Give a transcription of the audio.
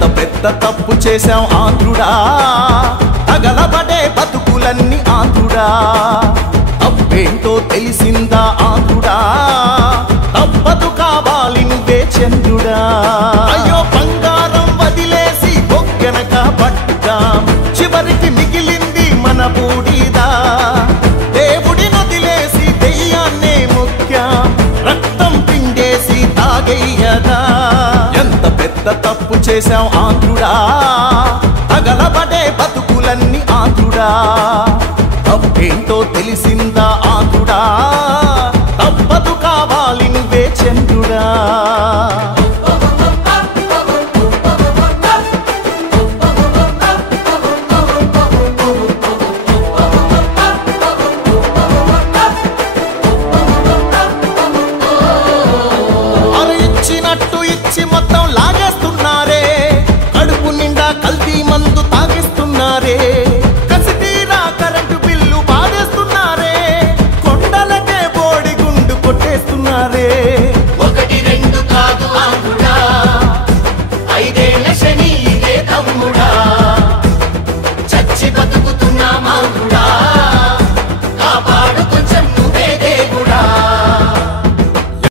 ఎంత పెద్ద తప్పు చేశాం ఆంధ్రుడా, తగలబడే బతుకులన్నీ ఆంధ్రుడా. తప్పేంటో తెలిసిందా ఆంధ్రుడా, తప్పదు కావాలి నువ్వే చంద్రుడా. అయ్యో బంగారం వదిలేసి బొగ్గెనక పట్టుదాం, చివరికి మిగిలింది మన బూడిదా. దేవుడిని వదిలేసి దెయ్యాన్నే ముఖ్యం, రక్తం పిండేసి తాగయ్యదా. ఎంత పెద్ద తప్పు చేశాం ఆంధ్రుడా, తగలబడే బతుకులన్నీ ఆంధ్రుడా. తప్పేంటో తెలిసిందా ఆంధ్రుడా.